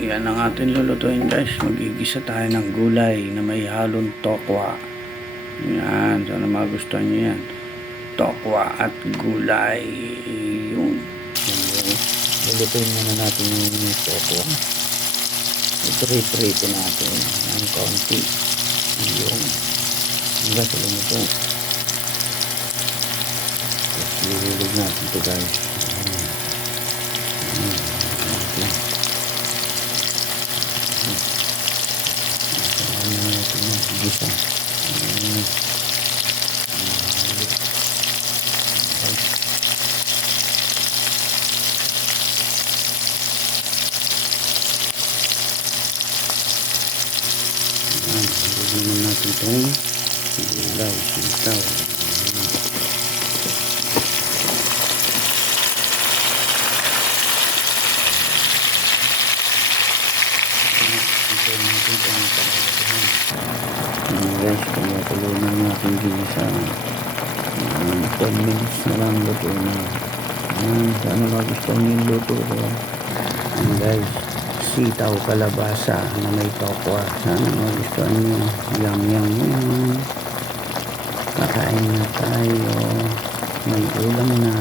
Yan ang ating lulutuin guys. Magigisa tayo ng gulay na may halong tokwa. Yan, sana magustuhan nyo yan. Tokwa at gulay. Yun. Lulutuin muna natin yung tokwa. I-prito natin ng konti. Yung hanggang sa lumuto. Tapos lulog natin ito guys. Gisa. Lagyan natin itong gulay, sitaw. Guys, kumukulo na natin gisa. 10 minutes na lang luto na. Sana magustuhan yung luto ko. Guys, sitaw kalabasa na may tokwa. Sana magustuhan nyo. Yum. Kakain na tayo. May ulam na.